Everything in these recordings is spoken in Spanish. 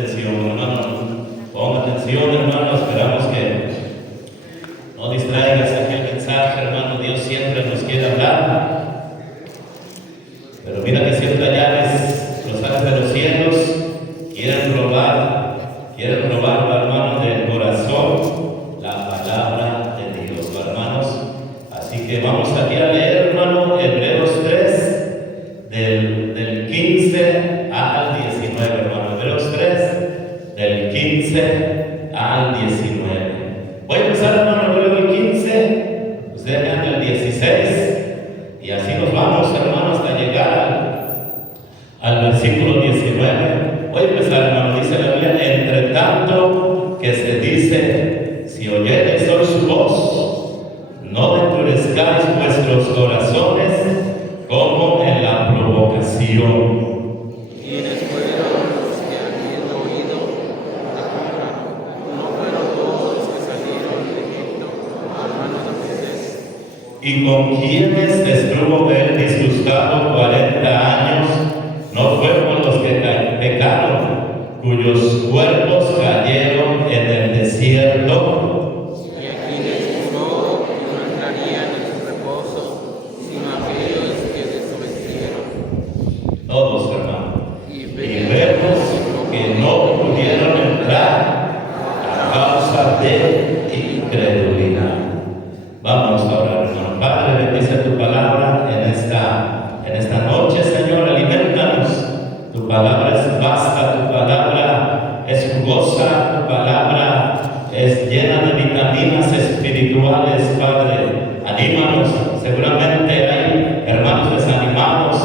atención, hermano. Ponga atención, hermano. Esperamos que no distraigas aquel mensaje, hermano. Dios siempre nos quiere hablar. Pero mira que siempre allá los ángeles de los cielos quieren robar, hermano, del corazón la palabra de Dios, hermanos. Así que vamos aquí a leer, hermano, Hebreos 3, del 15 al 19, hermano. Hebreos 3, del 15 al 19. Voy a empezar, hermano, luego el 15, ustedes vean el 16, y así nos vamos, hermano, hasta llegar al versículo 19. Voy a empezar, hermano. Dice la Biblia: entre tanto que se dice, si oyereis hoy su voz, no endurezcáis vuestros corazones como en la provocación. ¿Quiénes fueron los que habiendo oído la palabra, no fueron todos los que salieron de Egipto a manos de Moisés? Y con quienes estuvo él disgustado 40 años, no fueron los que pecaron, cuyos cuerpos cayeron en el desierto. Y a quienes juró que no entrarían en su reposo, sino aquellos que desobedecieron. Todos, hermano. Y Vemos que no pudieron entrar a causa de incredulidad. Vamos a orar, hermano. Padre, bendice tu palabra en esta noche, Señor. Alimentanos. Tu palabra es vasta, tu palabra es jugosa, tu palabra es llena de vitaminas espirituales, Padre. Anímanos. Seguramente hay hermanos desanimados,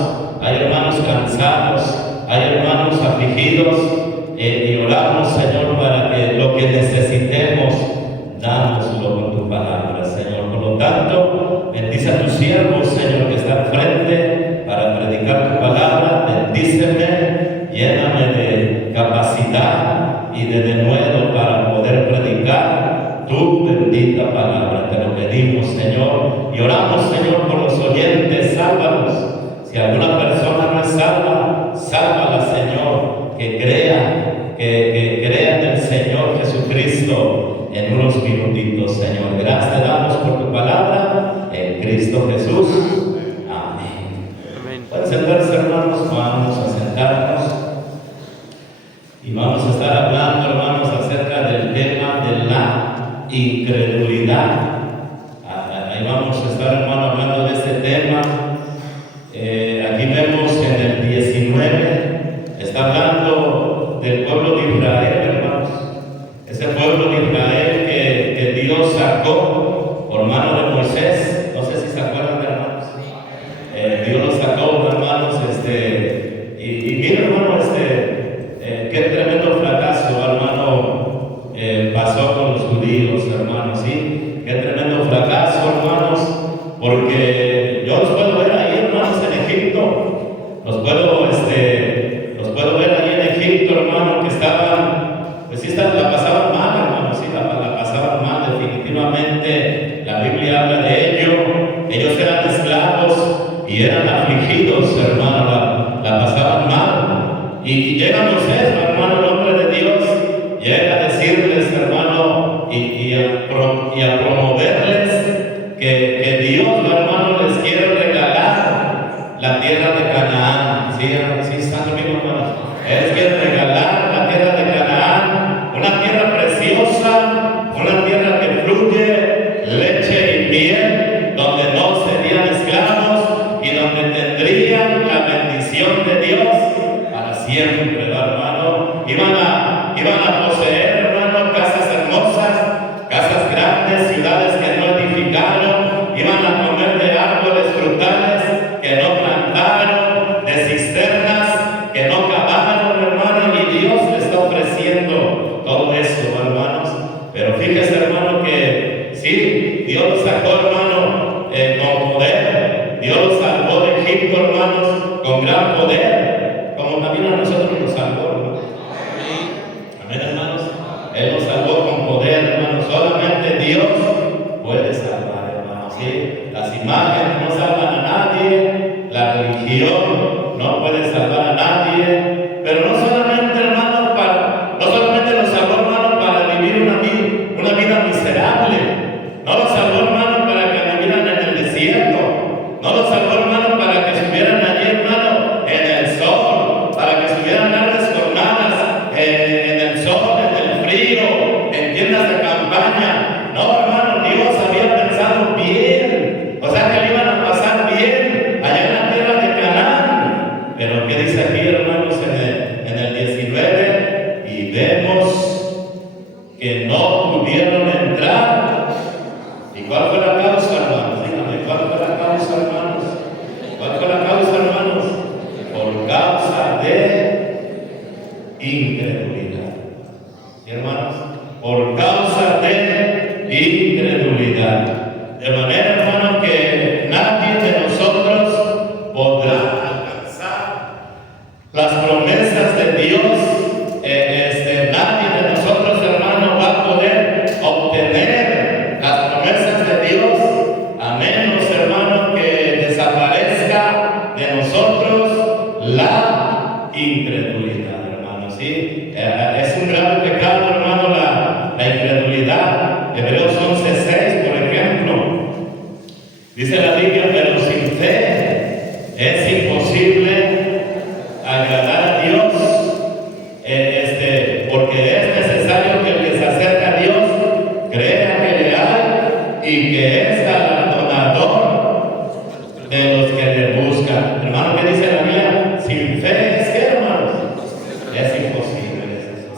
hay hermanos cansados, hay hermanos afligidos, y oramos, Señor, para que lo que necesitemos, dánoslo con tu palabra, Señor. Por lo tanto, bendice a tus siervos, Señor, que están frente para predicar tu palabra. Bendíceme, lléname de capacidad y de denuedo para poder predicar tu bendita palabra. Te lo pedimos, Señor, y oramos, Señor, por los oyentes. Sálvalos. Si alguna persona no es salva, sálvala, Señor, que crea en el Señor Jesucristo en unos minutitos, Señor. Gracias te damos por tu palabra en Cristo Jesús. Amén. Amén. Pueden sentarse, hermanos. Vamos a sentarnos y vamos a estar hablando, hermanos, acerca del tema de la incredulidad. Ahí vamos a estar, hermano, hablando de este tema. Aquí vemos en el 19, está hablando del pueblo de Israel, hermanos. Ese pueblo de Israel que Dios sacó por mano de Moisés. No sé si se acuerdan, hermanos. Dios los sacó, hermanos, y mira, hermano, qué tremendo fracaso, hermano, pasó con los judíos, hermanos, ¿sí? Qué tremendo fracaso, hermanos, porque yo los puedo ver ahí, hermanos, en Egipto. Los puedo ver ahí en Egipto, hermano, que estaban, pues sí, la pasaban mal, hermano, sí, la pasaban mal, definitivamente. La Biblia habla de ello. Ellos eran esclavos y eran afligidos, hermano, la pasaban mal. Y llega Moisés, hermano, el hombre de Dios, llega a decirles, hermano, y a promoverles que Dios, hermano, les quiere regalar la tierra de Canaán. ¿Sí están conmigo, hermano? Él quiere regalar la tierra de Canaán, una incredulidad. ¿Sí, hermanos? Por causa de incredulidad. De manera, hermano, que nadie de nosotros podrá alcanzar las promesas de Dios. Nadie de nosotros, hermano, va a poder obtener las promesas de Dios, a menos, hermano, que desaparezca de nosotros la incredulidad, hermano. ¿Sí? Es un grave pecado, hermano, la incredulidad. Hebreos 11:6, por ejemplo, dice la Biblia: pero sin fe es imposible agradar a Dios, porque es necesario que el que se acerca a Dios crea que le hay y que es galardonador de los que le buscan. Hermano, ¿qué dice la Biblia? Sin fe es que, hermanos, es imposible.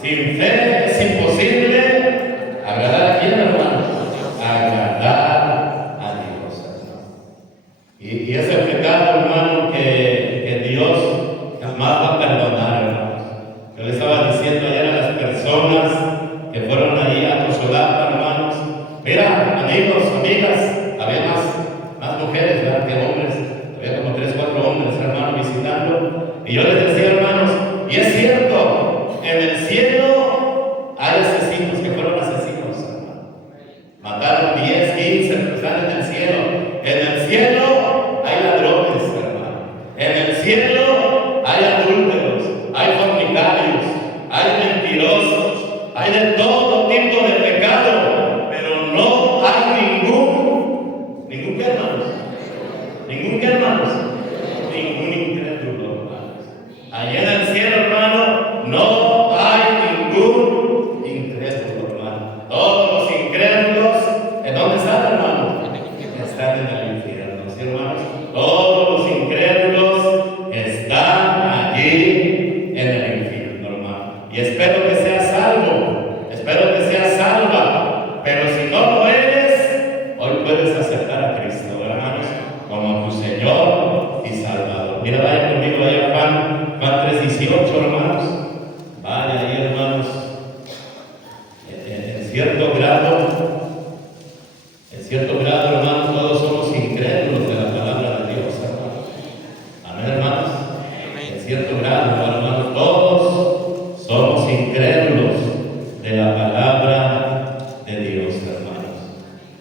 Sin fe es imposible agradar a quién, hermano, agradar a Dios, hermano. Y es el pecado, hermano, que Dios jamás va a perdonar, hermanos. Yo le estaba diciendo ayer a las personas que fueron ahí a Tosolapa, hermanos. Mira, amigos, amigas, había más mujeres, ¿verdad?, que hombres. Había como 3, 4 hombres, hermanos, visitando. Y yo les decía, hermanos, y es cierto, en el cielo hay asesinos que fueron asesinos, hermano. Mataron 10, 15, pero están en el cielo. En el cielo hay ladrones, hermano. En el cielo hay adúlteros, hay fornicarios, hay mentirosos, hay de todo tipo de pecado, pero no hay ningún ¿qué, hermanos? Ningún ¿qué, hermanos? Ningún incrédulo, hermanos. Allá en el cielo, hermano, no hay ningún incrédulo, hermano. Todos los incrédulos, ¿en dónde están, hermano? Están en el infierno, ¿sí, hermanos? Todos los incrédulos están allí en el infierno, hermano. Y espero que seas salvo, espero que seas salva. Pero si no lo eres, hoy puedes aceptar a Cristo, hermanos, como tu Señor y Salvador. Mira, vaya conmigo, vaya Juan 3:18, hermanos. Vaya ahí, hermanos. En cierto grado, hermanos, todos somos incrédulos de la palabra de Dios, hermanos. Amén, hermanos. En cierto grado, hermanos, todos somos incrédulos de la palabra de Dios, hermanos.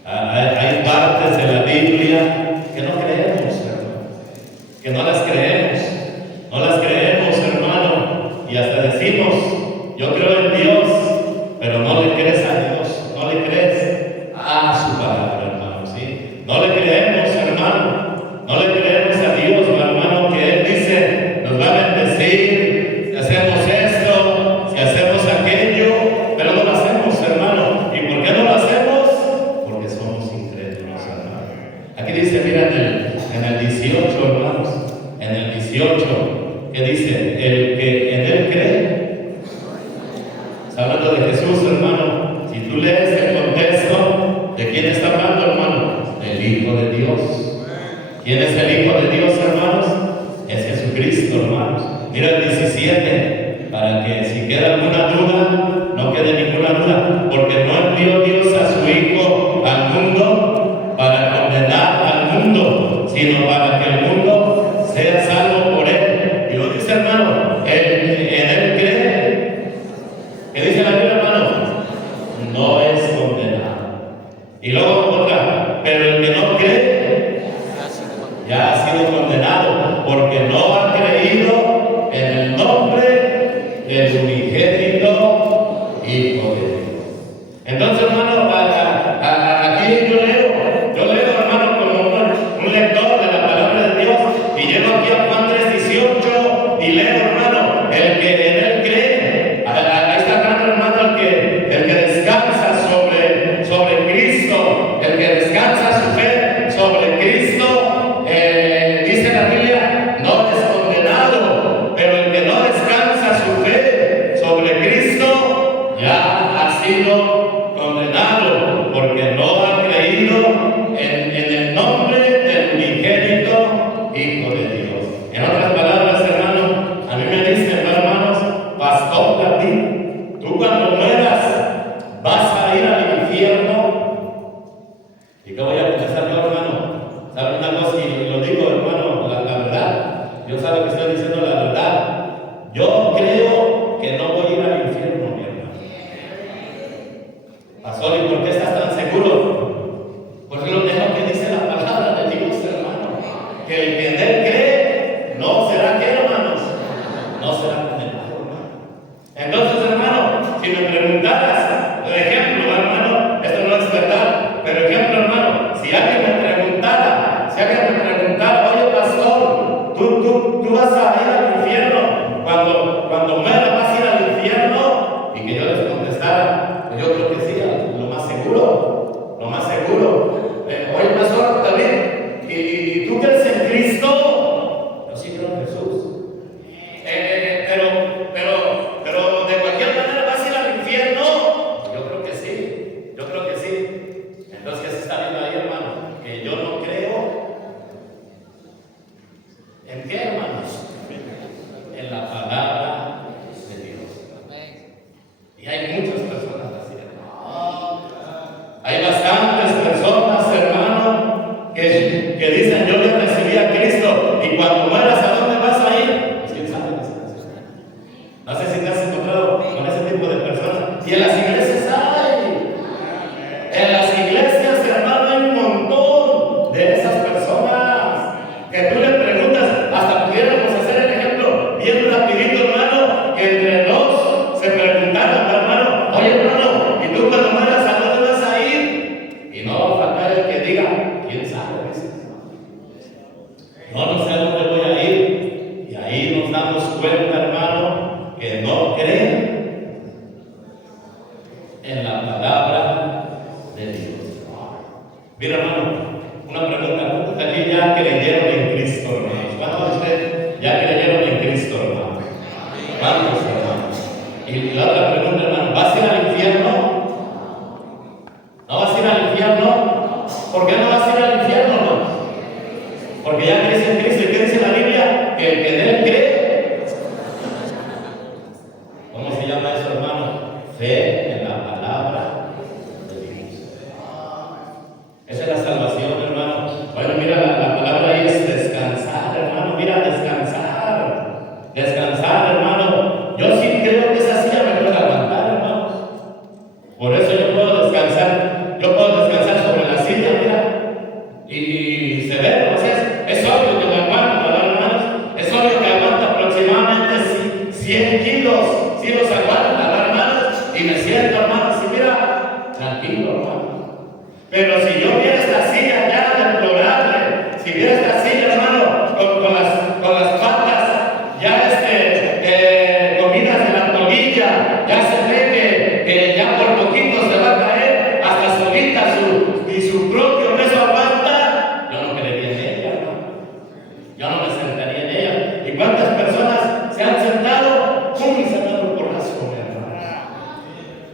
Hay partes de la Biblia que no creemos, hermano, que no las creemos, hermano, y hasta decimos: yo creo en Dios, pero no le crees a Dios, no le crees a su palabra, hermano, ¿sí? No le creemos, hermano, no le creemos a Dios, hermano, que Él dice, nos va a bendecir si hacemos esto, si hacemos aquello, pero no lo hacemos, hermano. ¿Y por qué no lo hacemos? Porque somos incrédulos, hermano. Aquí dice, mira, en el 18, hermanos, en el 18, que dice: el que en Él cree. Está hablando de Jesús, hermano. Si tú lees el contexto, ¿de quién está hablando, hermano? Del Hijo de Dios. ¿Quién es el Hijo de Dios, hermanos? Es Jesucristo, hermanos. Mira el 17, para que si queda alguna duda, no quede ninguna duda, porque no envió Dios a su Hijo al mundo para condenar al mundo, sino para que el mundo sea salvo por Él. Y lo dice, hermano, en Él cree. ¿Qué dice la Biblia, hermano? No es condenado. Y luego otra: pero el que no cree ya ha sido condenado, porque no ha creído en el nombre del unigénito Hijo de Dios. Entonces, hermano, Entonces, hermano, si me preguntaras, por ejemplo, hermano, esto no es verdad, pero ejemplo, hermano, si alguien me preguntara, oye, pastor, tú vas a ir al infierno, cuando muera vas a ir al infierno, y que yo les contestara, pues yo creo que sí, lo más seguro, oye, pastor, David, ¿y tú crees en Cristo? Yo sí creo en Jesús. Pero de cualquier manera vas a ir al infierno. Yo creo que sí. Entonces, ¿qué se está viendo ahí, hermano? Que yo no creo. ¿En qué, hermanos? En la palabra de Dios. Y hay muchas personas así, hermano. Hay bastantes personas, hermano, que dicen: yo ya recibí a Cristo, y cuando mueras, ¿a dónde vas a ir? Pues quién sabe. No sé si te has encontrado con ese tipo de personas. Y en las iglesias hay. En las iglesias, hermano, hay un montón de esas personas que tú le preguntas, hasta pudiéramos hacer el ejemplo bien rapidito, hermano, que entre dos se preguntaron, hermano: oye, hermano, ¿y tú cuando mueras a dónde vas a ir? Y no va a faltar el que diga: quién sabe, dice. No sé a dónde voy a ir. Y ahí nos damos cuenta, hermano, que no creen en la palabra de Dios. Mira, hermano, una pregunta: ¿cuántos de aquí ya creyeron en Cristo, hermanos? ¿Cuántos de ustedes ya creyeron en Cristo, hermano? ¿Cuántos, hermanos? Y la otra pregunta, hermano: ¿vas a ir al infierno? ¿No vas a ir al infierno? ¿Por qué no vas a ir al infierno, hermano? Porque ya crees en Cristo. ¿Y qué dice la Biblia? Que el que en él cree. ¿Cómo se llama eso, hermano? Fe en la palabra de Dios. Esa es la salvación, hermano. Bueno, mira, la palabra ahí es descansar, hermano. Mira, descansar. Descansar, hermano. Yo sí creo que esa silla me puede aguantar, hermano. Por eso yo puedo descansar. Yo puedo descansar sobre la silla, mira. Y se ve, o sea, es obvio que me aguanta, ¿verdad, hermanos? Es obvio que aguanta aproximadamente 100 kilos. Si los aguanta, ¿verdad, hermanos? Y me siento, hermanos, y mira, tranquilo, hermano. Pero si yo viera esta silla ya deplorable, si viera esta silla, hermano, con las patas ya comidas de la colilla, ya se ve que ya por poquito se va a caer hasta solita y su propio peso aguanta. Yo no creería en ella, hermano. Yo no me sentaría en ella. ¿Y cuántas personas se han sentado? ¡Pum! Y se han dado por la sombra, hermano.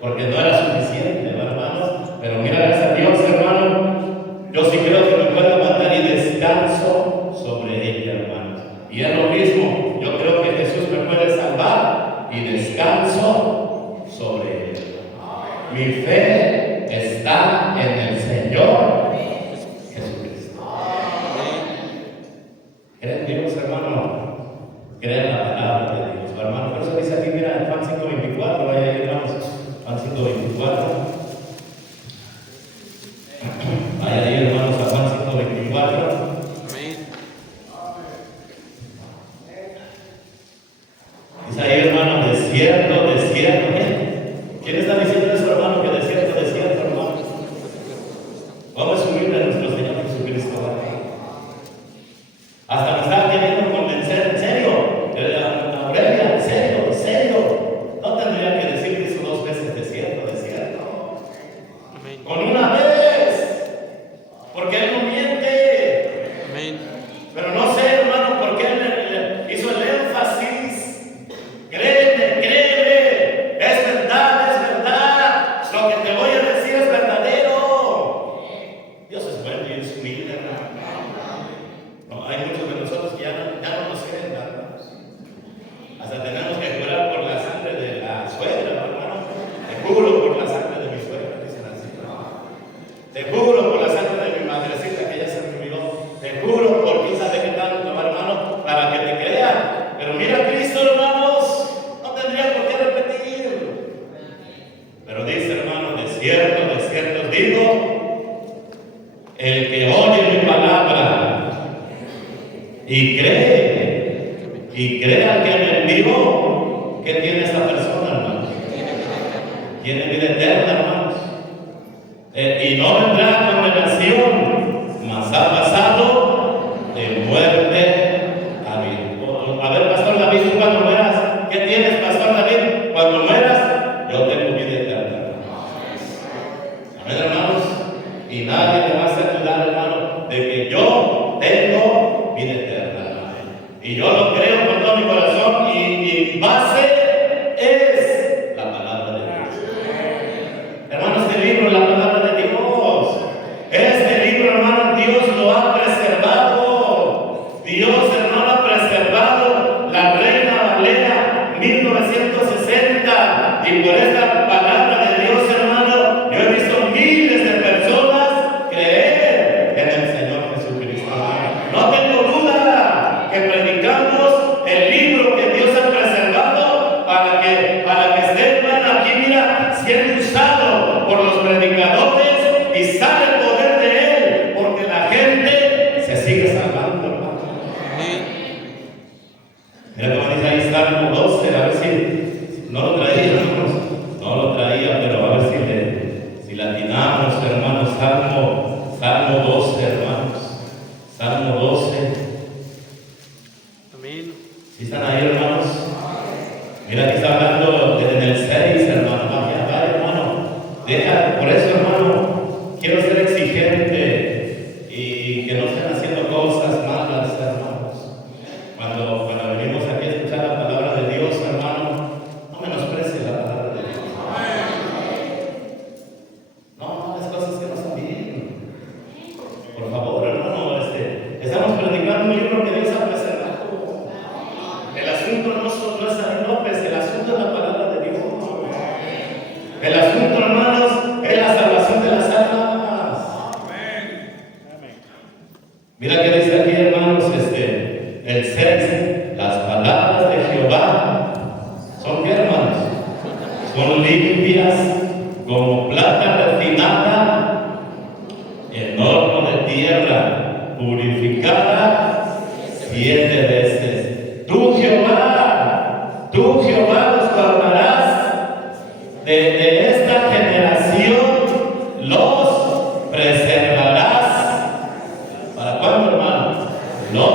Porque no era suficiente, hermanos. Pero mira, gracias a Dios, hermano, yo sí creo que me puedo aguantar y descanso sobre ella, hermanos. Y es lo mismo, yo creo que Jesús me puede salvar y descanso sobre ella. Mi fe está en el Señor Jesucristo. ¿Creen en Dios, hermano? ¿Creen en la palabra de Dios, hermano? Por eso dice aquí, mira, en Juan 5:24, vaya ahí, hermanos. Juan 5:24. Vaya ahí, hermanos, a Juan 5:24. Dice ahí, hermano: desierto. ¿Quién está diciendo eso, hermano? Que desierto, hermano. Vamos a subir a nuestro Señor Jesucristo, ¿verdad? Hasta me está queriendo convencer, en serio, Aurelia, en serio. No tendría que decir que hizo 2 veces desierto. Con una vez, porque Él no miente. Pero no sé, hermano, por qué Él hizo el énfasis. Créeme, es verdad. Lo que te voy a decir es verdadero. Dios es bueno y es humilde, hermano. No, hay muchos de nosotros que ya no nos creen, ¿verdad? Hasta tenemos que jurar por la sangre de la suegra, hermano. Te juro por la sangre de mi suegra, dicen así. Te juro por la sangre de mi madrecita que ya se me olvidó. Te juro por quién sabe qué tanto, hermano, para que te crean. Pero mira a Cristo, hermanos, no tendría por qué repetir. Pero dice, hermano: desierto, digo, el que oye mi palabra y cree al que me envió, ¿Qué tiene esta persona, hermanos? Tiene vida eterna, hermanos. Y no vendrá condenación, mas ha pasado de muerte a vida. A ver, Pastor David, tú cuando mueras, ¿qué tienes, Pastor David? Cuando mueras, yo tengo vida eterna. Amén, hermanos. Y nadie me va a hacer dudar, hermano, de que yo tengo vida eterna, hermano. Y yo lo creo con todo mi corazón, y mi base es la palabra de Dios. Hermanos, este libro es la palabra de Dios. Este libro, hermano, Dios lo ha preservado. Dios, hermano, ha preservado la Reina Valera 1960. Y por esta palabra de Dios, hermano, yo he visto miles de personas creer en el Señor Jesucristo. No tengo duda que predicamos el libro que Dios ha preservado para que esté, hermano, aquí, mira, siendo usado por los predicadores, y sale el poder de Él, porque la gente se sigue salvando, hermano. Mira cómo dice ahí Salmo 12, a ver si no lo traía, hermanos. No lo traía, pero a ver si la atinamos, hermanos. Salmo 12, hermanos. Salmo 12. Amén. ¿Sí están ahí, hermanos? Mira que está hablando en el 6, hermano. Vaya, hermano. Por eso, hermano, quiero ser exigente y que no estén haciendo cosas malas, hermanos. Cuando venimos aquí a escuchar la palabra de Dios, hermano, no menosprecies la palabra de Dios. No, las cosas que no son bien. Por favor, hermano, estamos predicando un libro que Dios ha preservado. El asunto no es David López, el asunto es la palabra de Dios. El asunto, hermanos, es la salvación de las almas. Mira que dice aquí, hermanos, el 6, las palabras de Jehová son, ¿qué, hermanos? Son limpias como plata refinada en horno de tierra, purificada 7 veces. Tú Jehová los guardarás de esta generación, los preservarás. ¿Para cuándo, hermano? Los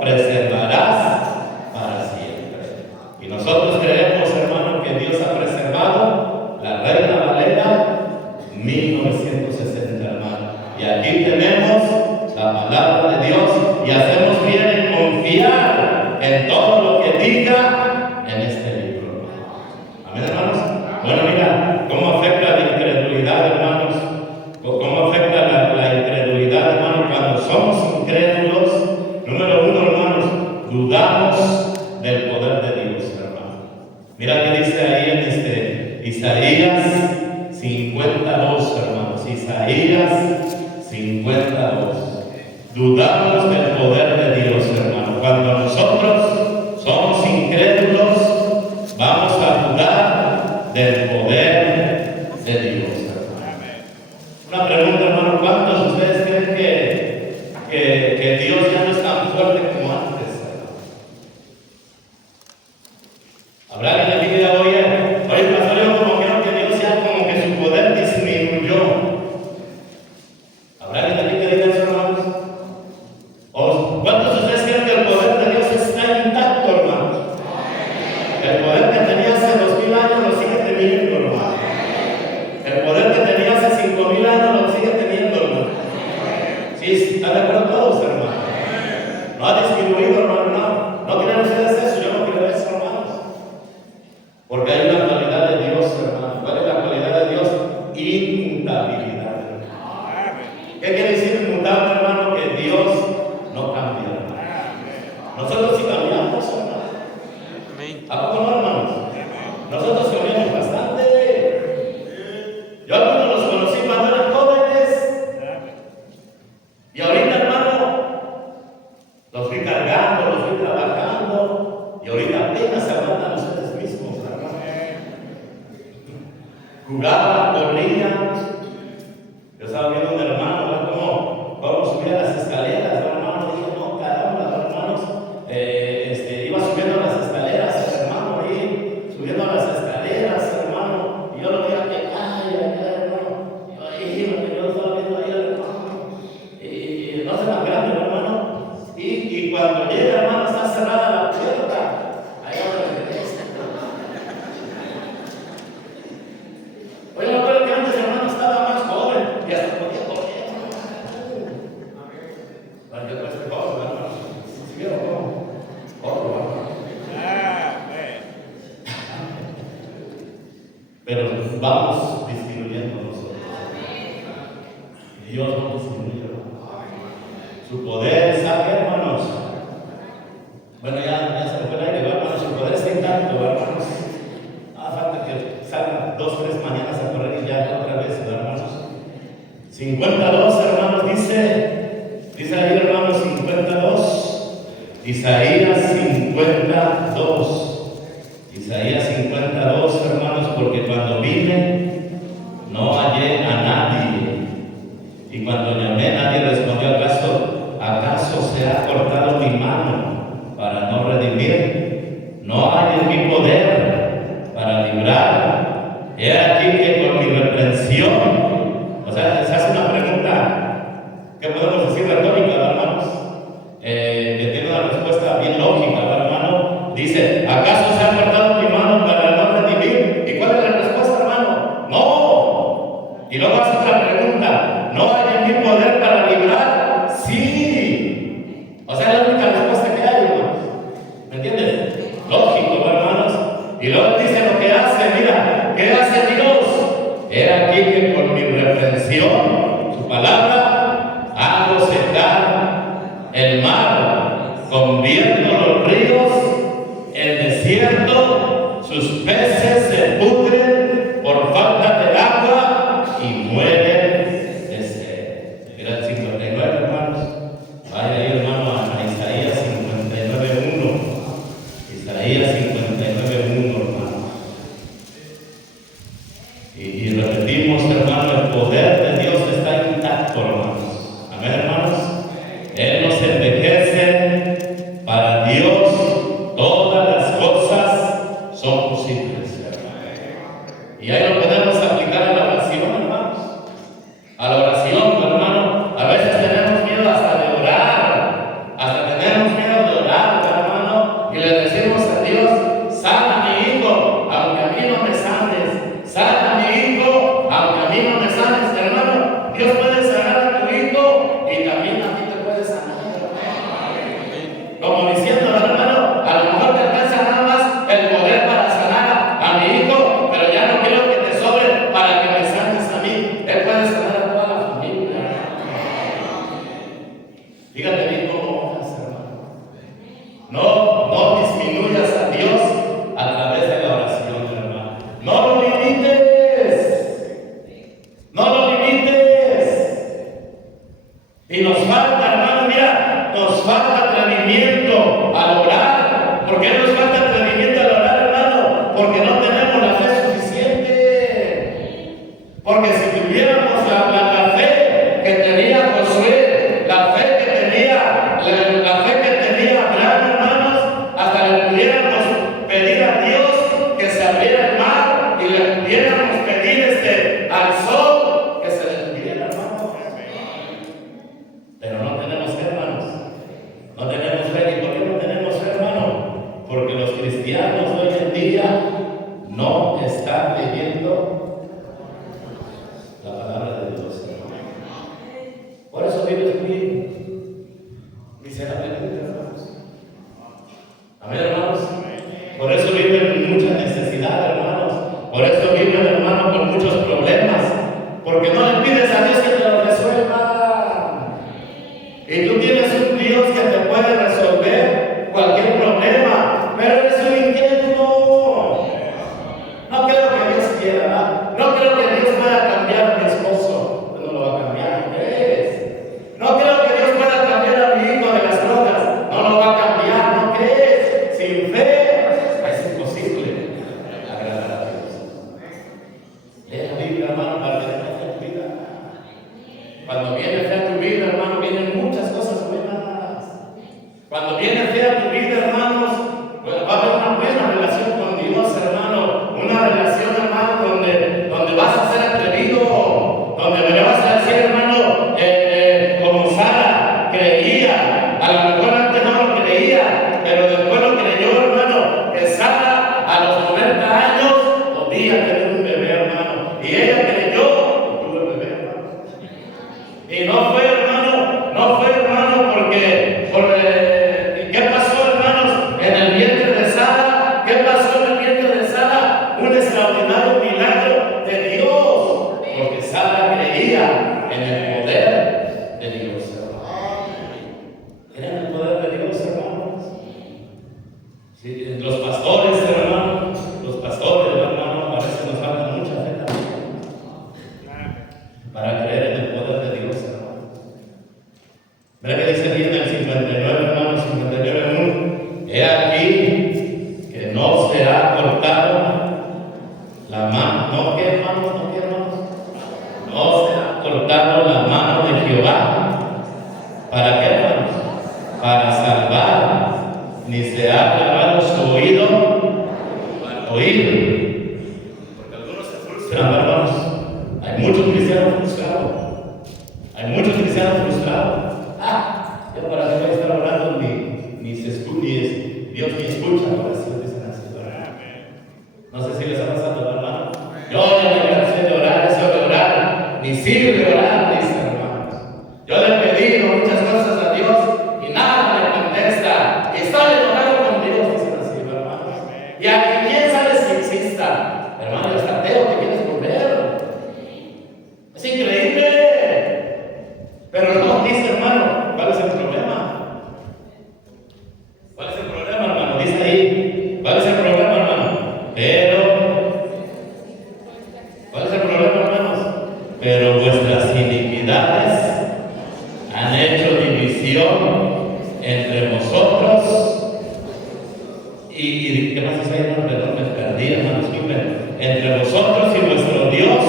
preservarás para siempre. Y nosotros creemos, hermano, que Dios ha preservado la Reina Valera 1960, hermano. Y aquí tenemos la palabra de Dios, y hacemos bien en confiar en todo lo que diga en este libro. Amén, hermanos. Bueno, mira, ¿cómo afecta la incredulidad, hermanos? ¿Cómo afecta la incredulidad, hermanos? Cuando somos incrédulos, número 1, hermanos, dudamos del poder de Dios, hermano. Mira que dice ahí en Isaías 52, hermanos. Isaías 52. Dudamos del poder de Dios, hermano. Cuando nosotros somos incrédulos, vamos a dudar del poder de Dios, hermano. Una pregunta, hermano: ¿cuántos de ustedes creen que Dios ya no es tan fuerte como antes, hermano? ¿Habrá alguien aquí que diga, oye, pastor, yo como creo que Dios ya como que su poder disminuyó? ¿Habrá alguien aquí que diga eso, hermanos? ¿O cuántos de ustedes creen que el poder de Dios está intacto, hermanos? El poder que tenía hace 2000 años lo sigue teniendo, hermano. El poder que tenía hace 5000 años lo sigue teniendo, hermano. ¿Sí? ¿Están de acuerdo todos, hermano? No ha disminuido, hermano. No creen ustedes eso. Yo no creo eso, hermanos. Porque hay una cualidad de Dios, hermano. ¿Cuál es la cualidad de Dios? Inmutabilidad. ¿Qué quiere decir inmutable, hermano? Que Dios no cambia, hermano. Nosotros sí cambiamos, hermano. ¿A poco no, hermanos? Nosotros cambiamos bastante. Yo a algunos los conocí cuando eran jóvenes, y ahorita, hermano, los fui cargando, los fui trabajando, y ahorita apenas se aguantan ustedes mismos, hermano. Jugaban, corrían. Yo estaba viendo un hermano, ¿verdad? cómo subía las escaleras, hermano. Dije, no, caramba, hermanos, iba subiendo las escaleras, hermano, ahí, pero vamos disminuyendo nosotros. Dios no disminuye. Su poder está aquí, hermanos. Bueno, ya se me fue el aire, hermanos. Su poder está intacto, hermanos. Falta que salgan 2 o 3 mañanas a correr y ya otra vez, hermanos. 52, hermanos, dice ahí, hermanos, 52. Isaías 52. Isaías 52, hermanos, porque cuando vine no hallé a nadie. Y cuando llamé, nadie respondió. ¿Acaso se ha cortado mi mano para no redimir? No hay en mi poder para librar. He aquí que con mi reprensión, o sea, se hace una pregunta que podemos decir retórica, hermanos, que tiene una respuesta bien lógica, hermano. Dice, ¿acaso se ha cortado mi mano para no redimir? ¿Y cuál es la respuesta, hermano? No. Y luego hace otra pregunta, ¿no hay en mi poder para librar? Sí. O sea, es la única respuesta que hay, hermanos. ¿Me entiendes? Lógico, hermanos. Y luego dice lo que hace, mira, ¿qué hace Dios? He aquí que con mi reprensión, su palabra, hago secar el mar, convierto los ríos en desierto, sus peces se pudren por falta de agua y mueren de sed. Mira el 59, hermanos. Vaya ahí, hermano, a Isaías 59:1. Isaías 59:1, hermano. Y repetimos, hermano, el poder de Dios está intacto, hermanos. Amén, hermanos. Él nos envejece. Para Dios todas las cosas son posibles, hermano. Y ahí lo podemos aplicar a la oración, hermanos. A la oración, hermano. A veces tenemos miedo hasta de orar. Hasta tenemos miedo de orar, hermano. Y le decimos a Dios, sana a mi hijo, aunque a mí no me sanes. Sana a mi hijo, aunque a mí no me sanes, hermano. Dios puede sanar a tu hijo y también a ti te puede sanar, hermano. Como diciendo, hermano, a lo mejor te alcanza nada más el poder para sanar a mi hijo, pero ya no quiero que te sobre para que me sanes a mí. Él puede sanar a toda la familia. Fíjate bien cómo oras, hermano. No disminuyas a Dios a través de la oración, hermano. No lo limites. No lo limites. Y nos falta, hermano, mira, nos falta atrevimiento al orar. ¿Por qué nos falta atrevimiento al orar, hermano? Porque no tenemos la fe suficiente. Porque si tuviéramos la fe que tenía Josué, la fe que tenía Abraham, hermanos, hasta le pudiéramos pedir a Dios que se abriera el mar y le pudiéramos pedir al sol que se detuviera, hermano. Pero no tenemos fe, hermanos. No tenemos fe. ¿Y por qué no tenemos fe, hermano? Porque los cristianos hoy en día no están leyendo la palabra de Dios, hermano. Por eso vives muy miserablemente, hermanos. Amén, hermanos. Por eso viven mucha necesidad, hermanos. Por eso viven, hermano, con muchos problemas. Porque no le pides a Dios que te lo resuelva. Y tú tienes un Dios que te puede resolver cualquier problema, pero eres un inquieto. No creo que Dios quiera, ¿no? No creo que Dios pueda cambiar a mi esposo. No lo va a cambiar, ¿no crees? No creo que Dios pueda cambiar a mi hijo de las drogas. No lo va a cambiar, ¿no crees? Sin fe es imposible agradar a Dios. Lee la Biblia, hermano, para que tengas tu vida. Cuando viene fe a tu vida, hermano, vienen muchas cosas buenas. Cuando viene fe a tu vida, hermanos, pues va a haber una buena relación con Dios, hermano. Una relación, hermano, donde vas a ser atrevido, donde le vas a decir, hermano, como Sara creía. A lo mejor antes no lo creía, pero después lo creyó, hermano, que Sara a los 90 años podía tener un bebé, hermano. Y ella creyó y tuvo el bebé, hermano. Y no fue, hermano, porque ¿qué pasó, hermanos? En el vientre de Sara, ¿qué pasó en el vientre de Sara? Un extraordinario milagro. la mano, ¿no qué hermanos? ¿No qué hermanos? No se ha cortado la mano de Jehová. ¿Para qué, hermanos? Para salvar. Ni se ha clavado su oído para oír. Porque algunos se frustran, hermanos. Hay muchos cristianos frustrados. Hay muchos cristianos frustrados. Yo para qué voy a estar orando ni se escucha, Dios ni escucha oración, dicen así. No sé si les ha pasado, hermano. Yo ya me cansé de orar, eso de orar, ni sirve de orar, dicen hermanos. Yo le he pedido muchas cosas a Dios y nada me contesta. Y estoy enojado con Dios, dicen así, hermanos. Y aquí quién sabe si exista. Hermano, es ateo, ¿te quieres volver? Es increíble. Pero no, dice hermano, ¿cuál es el problema? ¿Cuál es el problema, hermano? Dice ahí, ¿cuál es el problema, hermano? ¿Cuál es el problema, hermanos? Pero vuestras iniquidades han hecho división entre vosotros y ¿qué más dice ahí, hermano? Perdón, me perdí, hermano, disculpen. Entre vosotros y vuestro Dios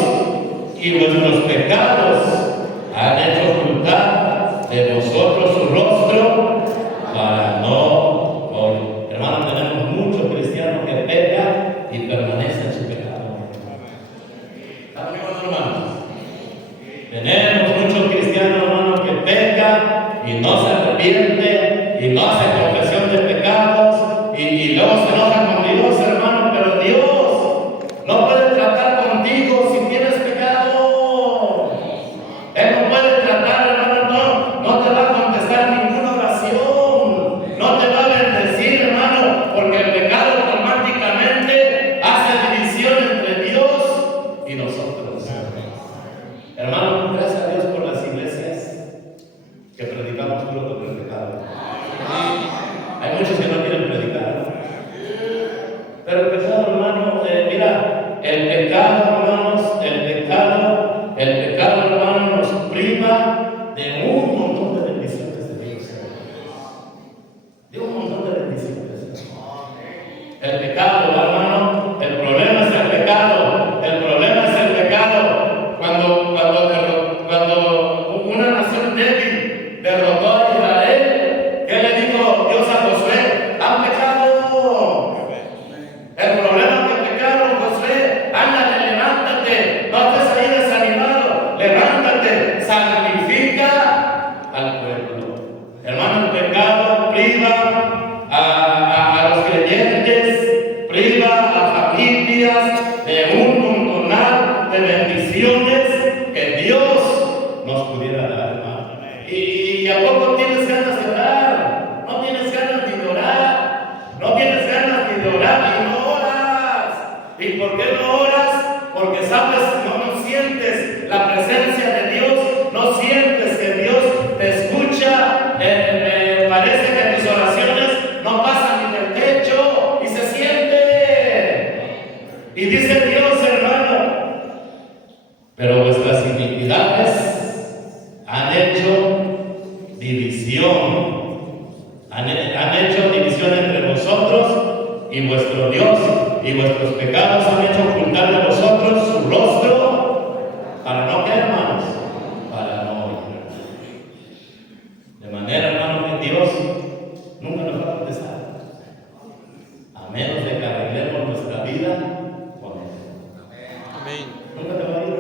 y vuestros pecados han hecho ocultar de vosotros su rostro para no oír. Hermano, tenemos muchos cristianos que pecan y permanecen en su pecado. ¿Están conmigo, hermanos? Tenemos muchos cristianos, hermanos, que pecan y no se arrepienten y no hacen confesión de pecados y luego se enojan con Dios, hermano, pero Dios no puede tratar contigo si tienes pecado. Él no puede tratar, hermano, no te va a contestar ninguna oración, no te va a bendecir, hermano, porque el pecado automáticamente hace división entre Dios y nosotros. Hermano, gracias a Dios por las iglesias que predicamos puro contra el pecado. Hay muchos que no quieren predicar, ¿no? Pero el pecado, hermano, mira, el pecado, hermanos, el pecado, hermano, nos priva de un montón de bendiciones de Dios. De un montón de bendiciones. El pecado, hermano, el problema es el pecado. El problema es el pecado. Cuando una nación débil derrotó a Israel, ¿qué le dijo Dios a Josué? Han pecado. El problema es que pecaron, Josué. Ándale, levántate. No estés ahí desanimado. Levántate. Santifica al pueblo. Hermano, el pecado priva a los creyentes, priva a familias de un montonal de bendiciones que Dios nos pudiera dar, hermano. ¿Y a poco tienes ganas de orar? No tienes ganas de orar. No tienes ganas de orar y no oras. ¿Y por qué no oras? Porque sabes, no sientes la presencia de Dios, no sientes que Dios te escucha. Parece que tus oraciones no pasan ni del techo y se siente. Y dice Dios, hermano, pero vuestras iniquidades han hecho división. Han hecho división entre vosotros y vuestro Dios, y vuestros pecados han hecho ocultar de vosotros su rostro para no qué, hermanos, para no oír. De manera, hermano, que Dios nunca nos va a contestar, a menos de que arreglemos nuestra vida con Él. Amén. Nunca te va a ir.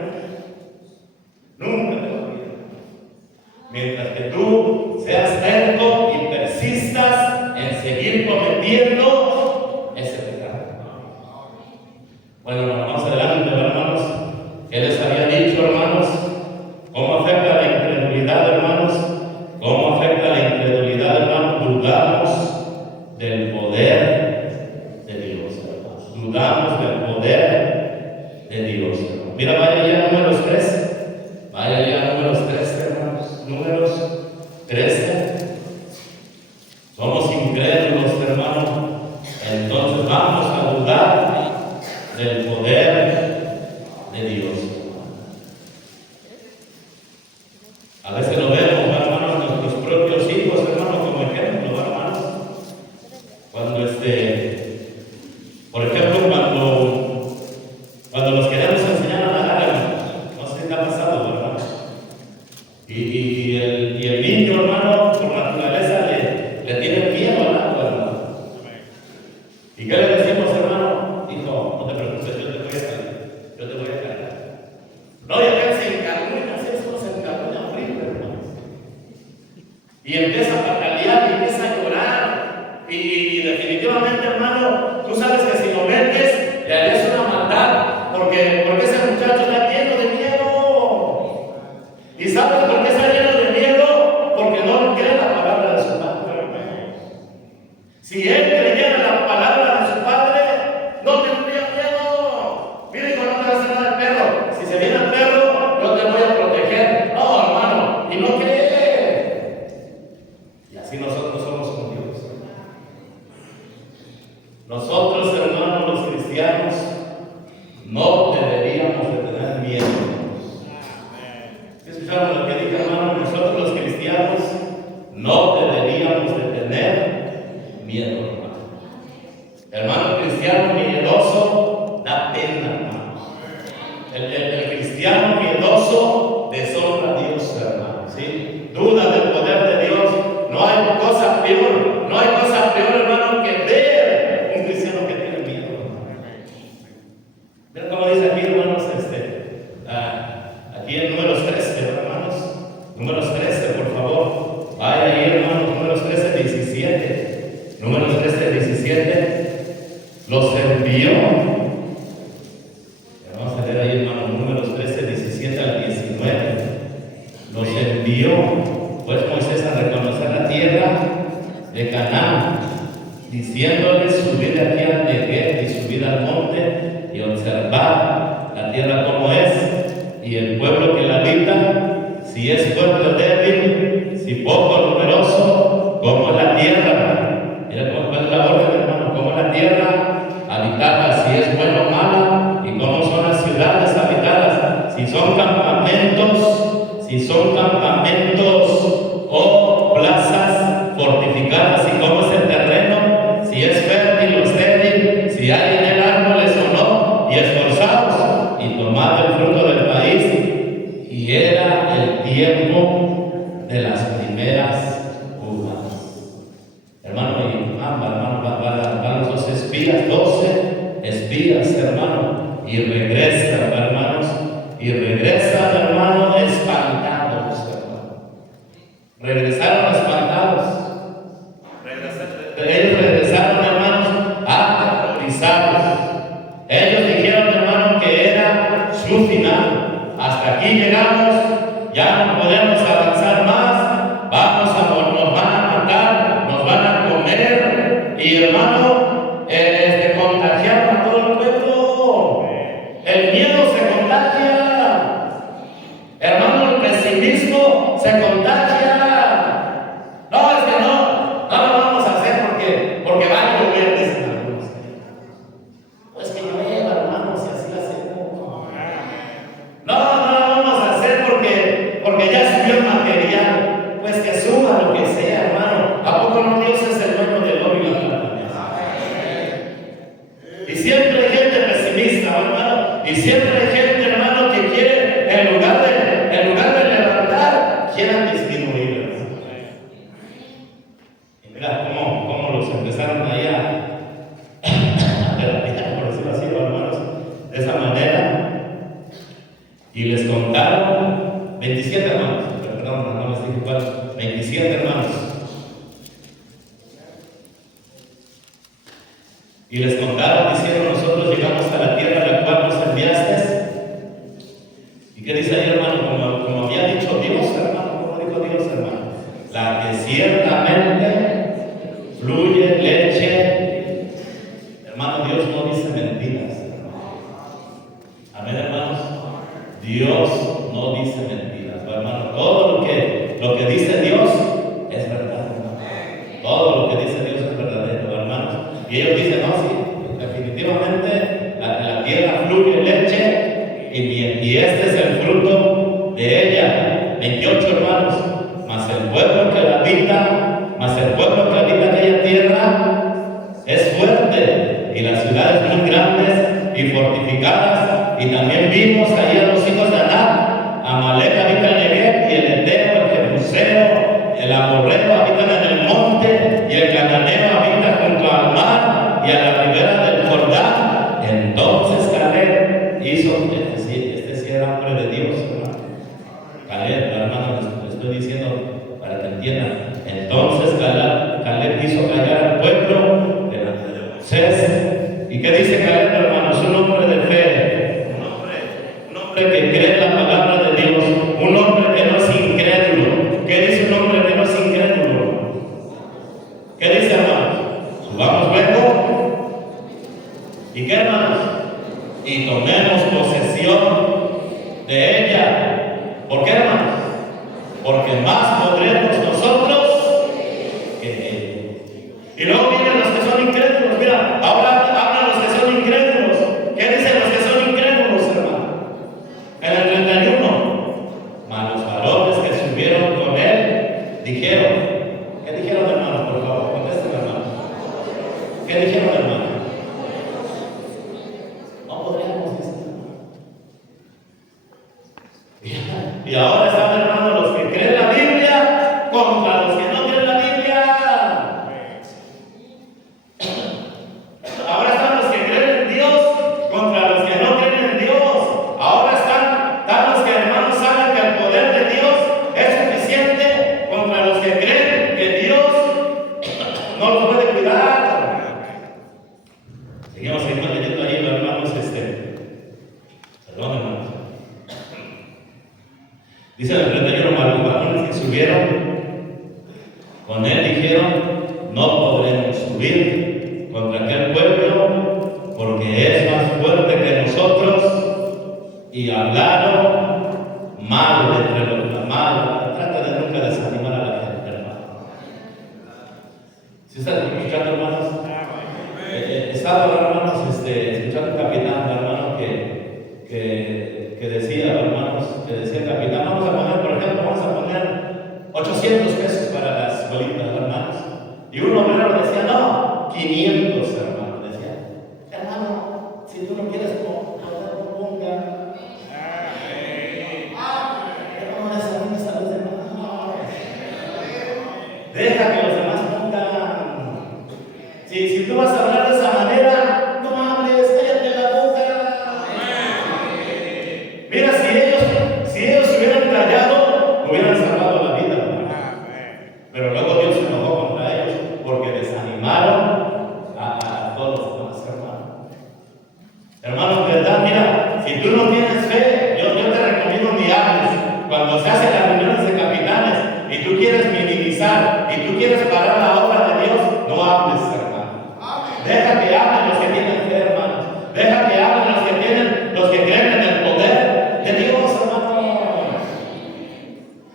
Nunca te va a ir. Mientras que tú seas terco y persistas en seguir cometiendo ese pecado. Bueno, vamos adelante, hermanos. ¿Qué les había dicho, hermanos? ¿Cómo afecta la incredulidad, hermanos? ¿Cómo afecta la incredulidad, hermanos? Dudamos del poder de Dios, hermanos. Dudamos del poder de Dios, hermanos. Mira, vaya ya a Números 13. Vaya ya a Números 13, hermanos. Números 13. Somos incrédulos, hermanos. Entonces vamos a dudar del poder de Dios. A veces lo vemos, hermanos, nuestros propios hijos, hermanos, como ejemplo, hermanos. Cuando por ejemplo, Cuando los queremos enseñar a nadar, hermano, no sé qué ha pasado, ¿verdad? Y el niño, hermano, por naturaleza le tiene miedo al agua, hermano. ¿Y qué le decimos, hermano? Hijo, no te preocupes, yo te voy a salir, yo te voy a cargar. No, y acá se encarruña, así es como se encarruña frío, hermano. Y empieza a patalear y empieza a llorar. Y definitivamente, hermano, tú sabes que si lo metes, le harías una maldad. Porque ese muchacho está lleno de miedo. ¿Y sabes por qué está lleno de miedo? Porque no cree la palabra de su padre. Si él creyera la palabra de su padre, no tendría miedo. Mire, cuando no te vas a hacer nada al perro. Si se viene el perro, yo te voy a proteger. No, hermano, y no cree. Y así nosotros somos con Dios. Nosotros, hermanos, los cristianos, no deberíamos de tener miedo. ¿Escucharon lo que dije, hermano? Nosotros los cristianos no deberíamos de tener miedo, hermano. Hermano cristiano miedoso da pena, hermano. El cristiano miedoso deshonra a Dios, hermano. ¿Sí? Duda del poder de Dios. No hay cosa peor, hermano, que ver un cristiano que tiene miedo. Mira cómo dice aquí, hermanos, aquí en números 13, hermanos. Números 13, por favor. Vaya ahí, hermanos, números 13, 17. Números 13, 17. Los envió. Vamos a leer ahí, hermanos, números 13, 17 al 19. Los envió, pues, Moisés a reconocer la tierra de Canaán, diciéndoles: subid de aquí al Negev y subid al monte y observad la tierra como es, y el pueblo que la habita, si es fuerte o débil, si poco o numeroso, como la tierra. Mira cuál es la orden, hermano, como la tierra habitada, si es buena o mala, y cómo son las ciudades habitadas, si son campamentos o plazas fortificadas, y cómo es el terreno, si es fértil o estéril, si hay en él árboles o no, y esforzados, y tomad el fruto del país. Y era el tiempo de las primeras uvas. Hermano, y van los 12 espías, hermano, y regresan, hermanos, hermano, espantados, hermano. Regresaron espantados. Ellos regresaron, hermanos, aterrorizados. Ellos dijeron, hermano, que era su final. Hasta aquí llegamos, ya no podemos avanzar más. Nos van a matar, nos van a comer. Y, hermano, contagiaron a todo el pueblo. El miedo se contagia. Hermano, el pesimismo se contagia. No, es que no lo vamos a hacer porque va a llover, dicen algunos. Pues que llueva, hermanos, si así lo hacemos. No lo vamos a hacer porque ya subió el material. Pues que suba lo que sea, hermano. ¿A poco no Dios es el dueño del oro y la plata? Y siempre hay gente pesimista, hermano. Y siempre hay gente, hermano, que quiere, en lugar de levantar, quieran disminuir. Y mira cómo los empezaron ahí a terapiar, por decirlo así, hermanos, de esa manera. Y les contaron 27 hermanos, perdón, no les dije cuál, 27 hermanos. Y les contaron diciendo: nosotros llegamos a la tierra a la cual nos enviaste. ¿Y qué dice ahí, hermano? Como había dicho Dios, hermano, como dijo Dios, hermano, la que ciertamente fluye leche. Hermano, Dios no dice mentiras, hermano. Amén, hermanos. Dios no dice mentiras, hermano. Todo lo que dice Dios es verdad, hermano. Todo lo que dice Dios es verdadero, hermanos. Y ellos dicen: no, sí, definitivamente la tierra fluye leche y este es el fruto de ella. 28 hermanos, mas el pueblo que habita aquella tierra es fuerte, y las ciudades muy grandes, y fortificadas. Y también vimos ahí a los hijos de Anak. Amalek habita en Negev, y el Eteo, el Jebuseo, el Amorreo habitan en el monte, y el Cananeo habita junto al mar y a la ribera del Jordán. Entonces Caleb hizo, este sí era hombre de Dios, hermano. Caleb, hermano, les estoy diciendo para que entiendan. Entonces Caleb hizo callar al pueblo delante de Moisés. ¿Y qué dice Caleb, hermanos? Un hombre de fe, un hombre que cree en la palabra de Dios, un hombre que no es incrédulo. ¿Qué dice un hombre que no es incrédulo? ¿Qué dice, hermanos? Subamos luego. ¿Y qué, hermanos? Y tomemos posesión de ella. ¿Por qué, hermanos? Porque más podremos nosotros que ellos. Y luego vienen los que son incrédulos. Mira, ahora hablan los que son incrédulos. ¿Qué dicen los que son incrédulos, hermano? En el 31, mas los varones que subieron con él dijeron, ¿qué dijeron, hermano? Por favor, contesten, hermano. ¿Qué dijeron, hermano? No podríamos decir. Y ahora están, hermano, los que creen la Biblia contra los que no creen la Biblia. Ahora están los que creen en Dios contra los que no creen en Dios. Ahora están los que, hermanos, saben que el poder de Dios es suficiente contra los que creen que Dios no los puede cuidar. Seguimos leyendo ahí, hermanos, perdón, hermanos. Dice el 31, mas los varones que subieron con él dijeron, no podremos subir contra aquel pueblo, porque es más fuerte que nosotros. Y hablaron mal entre los malos. Trata de nunca desanimar a la gente, hermano. ¿Sí están escuchando, hermanos? Estaba, hermanos, escuchando un capitán, hermano, que decía, hermanos, que decía el capitán, vamos a poner, por ejemplo, vamos a poner 800 pesos para las bolitas, hermanos. Y un obrero decía, no, 500, hermano. Decía, hermano, si tú no quieres ponga. Deja que los demás pongan. Si tú vas a hablar de esa manera, no hables, cállate la boca. Mira, si ellos se hubieran callado, hubieran salvado la vida. Pero luego Dios se enojó contra ellos porque desanimaron a todos los demás, hermanos. Hermanos, ¿verdad? Mira, si tú no tienes fe, yo te recomiendo ni hables. Cuando se hacen las reuniones de capitanes y tú quieres minimizar y tú quieres parar la obra de Dios, no hables, hermano. Deja que hablen los que tienen fe, hermanos. Deja que hablen los que creen en el poder de Dios, hermanos.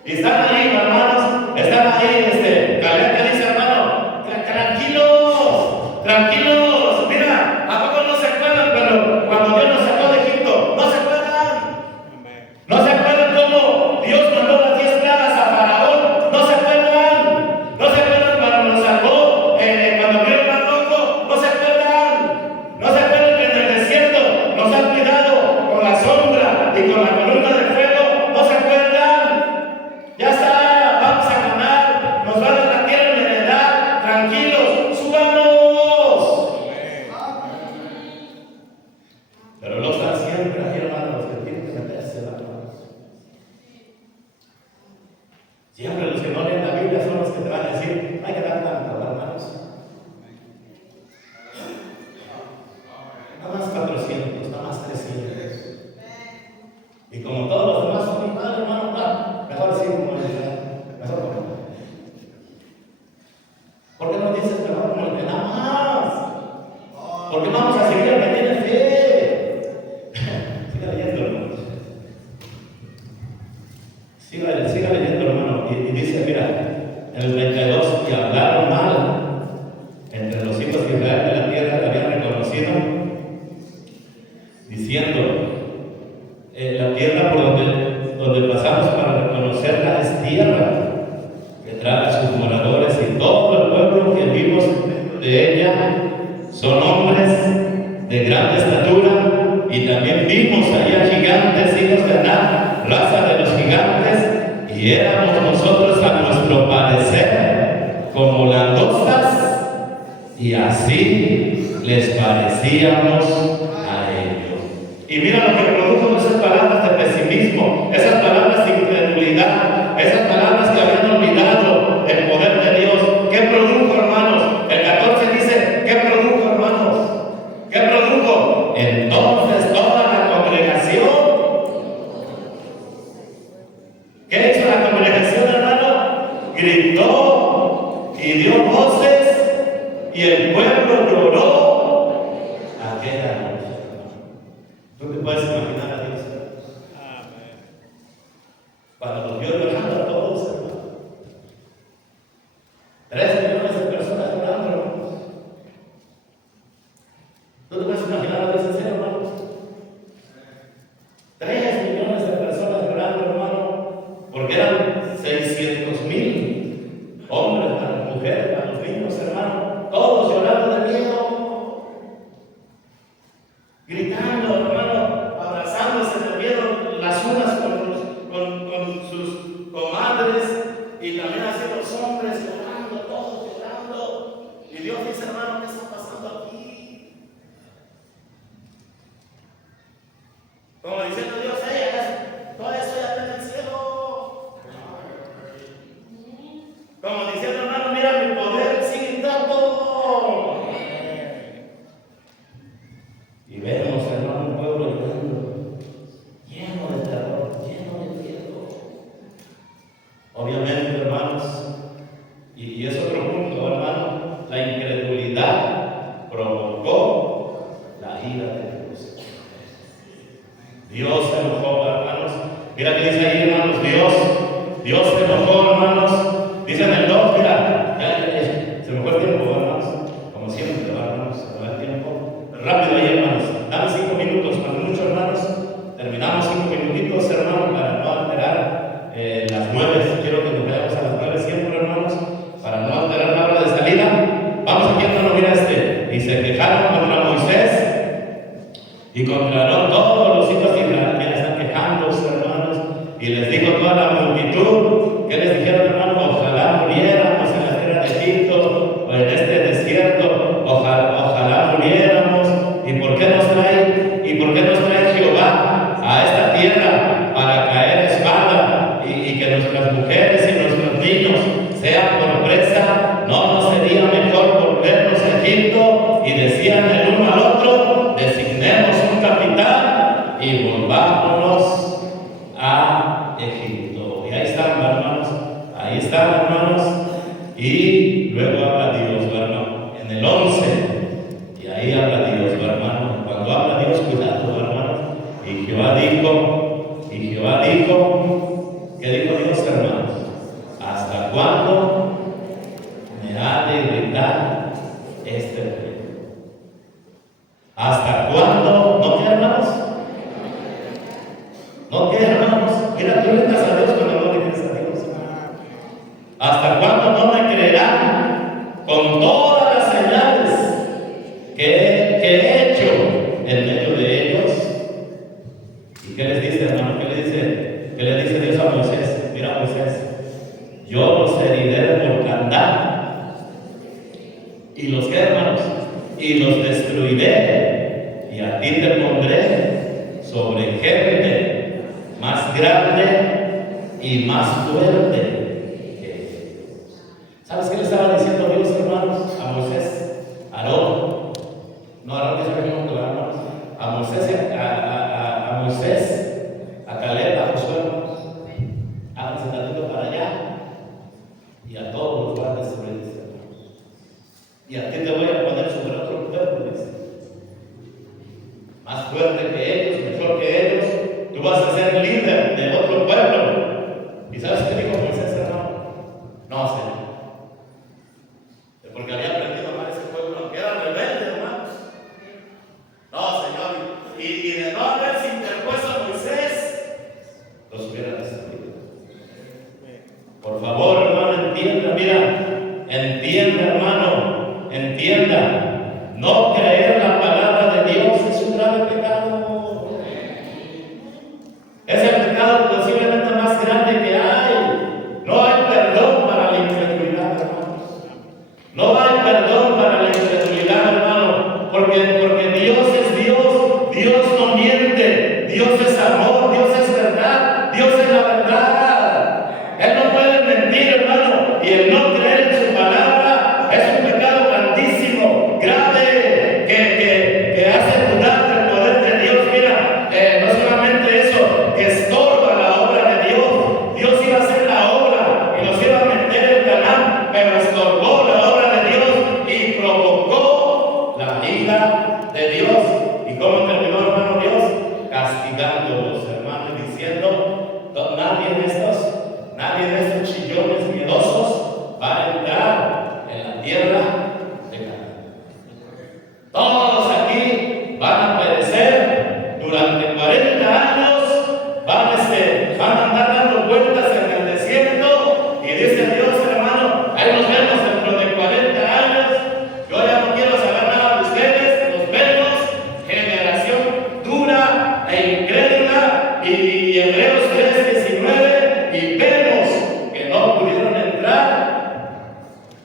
Y están ahí, hermanos. Están ahí, Caleb te dice, hermano, tranquilos, tranquilos. Mira, ¿a poco no se acuerdan cuando Dios nos sacó de Egipto? ¿No se acuerdan? ¿No se acuerdan cómo Dios mandó las 10 plagas a Faraón? ¿No se acuerdan? ¿No se acuerdan cuando nos sacó, cuando abrió el mar rojo? ¿No se acuerdan? ¿No se acuerdan que en el desierto nos ha cuidado con la sombra y con la columna de fuego? ¿No se acuerdan? Ya está, vamos a ganar, nos va a dar la tierra en heredad, tranquilos, subamos. Pero los están siempre ahí, hermanos, que tienen que meterse, hermanos. Siempre los que no leen la Biblia son los que te van a decir, no hay que dar tanto, hermanos. Nada más 400, nada más 300. Y como todos los demás son igual, hermano, mejor sí, como les mejor como. ¿Por qué no dices mejor como el que nada más? Porque vamos a seguir al que tiene fe. Siga leyendo, hermanos. Siga leyendo, hermano. Y dice, mira, en el 32, y hablaron mal entre los hijos de Israel de la tierra que habían reconocido, diciendo, la tierra por donde pasamos para reconocerla es tierra que trae a sus moradores, y todo el pueblo que vimos de ella son hombres de grande estatura allá gigantes, hijos de Aná, raza de los gigantes, y éramos nosotros a nuestro parecer como langostas, y así les parecíamos a ellos. Y mira lo que produjo esas palabras de pesimismo, esas palabras de incredulidad, esas palabras que habían olvidado el poder de Dios. ¿Qué produjo, hermanos? El 14 dice, ¿qué produjo, hermanos? ¿Qué produjo? Entonces toda la congregación, ¿qué hizo la congregación, hermano? Gritó y dio voces, y el pueblo lloró aquella noche. ¿Tú te puedes imaginar a Dios? Cuando los vio llorando a todos, hermano. 3 millones de personas llorando, hermanos. ¿Tú te puedes imaginar a Dios en serio, hermano? 3 millones de personas llorando, hermano, porque eran 600,000 hombres, para mujeres, para los niños, hermano, todos llorando de miedo, gritando, hermano, abrazándose de miedo, las unas con sus comadres, y también así los hombres llorando, todos llorando. Y Dios dice, hermano, ¿qué está pasando aquí? Como diciendo Dios, todo eso ya está en el cielo. Como diciendo, hermano, mira, mi poder sigue intacto. Y vemos, hermano, un pueblo llorando, lleno de terror, lleno de miedo. Obviamente, hermanos, y es otro punto, hermano, la incredulidad provocó la ira de Dios. Dios se enojó, hermanos. Mira que dice ahí, hermanos, Dios se enojó, hermanos. Dice en el 2, mira, se me fue el tiempo, hermanos. Como siempre, hermanos, se me va el tiempo. Rápido ahí, hermanos. Dame 5 minutos, cuando mucho, hermanos. Terminamos 5 minutitos, hermanos, para no alterar las 9. Quiero que nos veamos a las 9 siempre, hermanos, para no alterar la hora de salida. Vamos aquí, hermano, mira y se quejaron contra Moisés y contra todos los hijos de Israel. Ya están quejándose, hermanos, y les dijo toda la multitud, ¿qué les dijeron, hermano? Ojalá muriéramos en la tierra de Egipto o en este desierto, ojalá muriéramos. ¿Y por qué nos trae Jehová a esta tierra para caer espada y que nuestras mujeres y nuestros niños sean por presa? ¿No nos sería mejor volvernos a Egipto? Y decían el uno al otro, designemos un capitán y volvámonos a Egipto. Y ahí están, hermanos, y luego habla Dios, hermano, en el 11, y ahí habla Dios, hermano. Cuando habla Dios, cuidado, hermano. Y Jehová dijo, ¿qué dijo Dios, hermanos? ¿Hasta cuándo me ha de irritar este pueblo? ¿Hasta cuándo? ¿No qué, hermanos? ¿No qué, hermanos? Mira, tú gritas a Dios cuando no gritas a Dios. ¿Hasta cuándo no me creerán con todas las señales que he hecho en medio de ellos? ¿Y qué les dice, hermano? ¿Qué le dice Dios a Moisés? Mira, Moisés, yo los heriré de mortandad. ¿Y los qué, hermanos? Y los destruiré, y a ti te pondré sobre gente más grande y más fuerte que ellos. ¿Sabes qué le estaba diciendo Dios, hermanos? A Moisés, a Aarón. No, Aarón es el mismo que hermanos. A Moisés, a Caleb, a Josué. Háganse tantito para allá. Y a todos los guardas sobre este hermano. Y a ti te voy a poner sobre otro pueblo, dice. Más fuerte que ellos, mejor que ellos. Tú vas a ser líder de otro pueblo. ¿Y sabes qué dijo Moisés, hermano? No, Señor. Porque había aprendido a amar ese pueblo, aunque era rebelde, hermanos. No, Señor. Y de no haberse interpuesto a Moisés, los hubiera destruido. Por favor, hermano, entienda, mira, entienda, hermano, entienda. No creer la palabra de Dios es un grave pecado. amor, Dios es verdad, Dios es la verdad. Él no puede mentir, hermano, y el no creer en su palabra es un pecado grandísimo, grave, que hace dudar del poder de Dios. Mira, no solamente eso, que estorba la obra de Dios. Dios iba a hacer la obra y nos iba a meter en Canaán, pero estorbó la obra de Dios y provocó la ira de Dios. ¿Y cómo terminó, hermano, Dios? Castigándolos, hermano, y diciendo: nadie de estos chillones miedosos va a entrar en la tierra de Canaán. Todos aquí van a perecer durante 40 años, van a andar dando vueltas en el desierto, y dice Dios, hermano, ahí nos vemos dentro de 40 años, yo ya no quiero saber nada de ustedes, nos vemos, generación dura e incrédula. Y Hebreos 3:19, y vemos que no pudieron entrar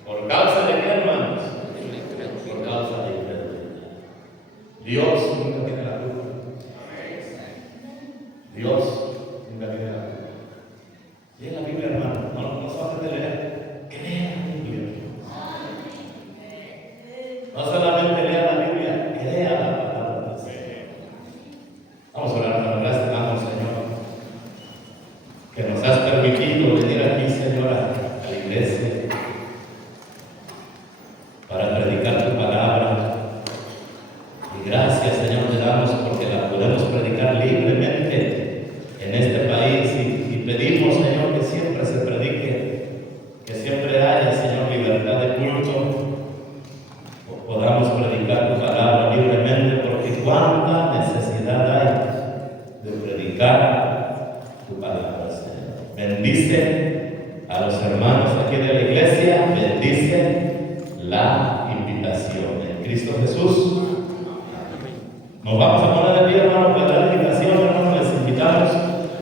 por causa de qué, hermanos, por causa de incredulidad. Dios nunca tiene la culpa. Dios nunca tiene la culpa. Lee la Biblia, hermano, no solamente leer, que lea la Biblia. No solamente lea la Biblia, que lea la palabra del Señor. Vamos a orar. Gracias, hermano, Señor, que nos has permitido venir aquí, Señor, a la iglesia para predicar tu palabra. Y gracias, Señor, te damos porque la podemos predicar libremente en este país, y pedimos, Señor, que siempre se predique, que siempre haya, Señor, libertad de culto, podamos predicar tu palabra libremente, porque cuánta necesidad hay de predicar tu palabra, Señor. Bendice a los hermanos aquí de la iglesia, bendice la invitación en Cristo Jesús. Nos vamos a poner de pie, hermano.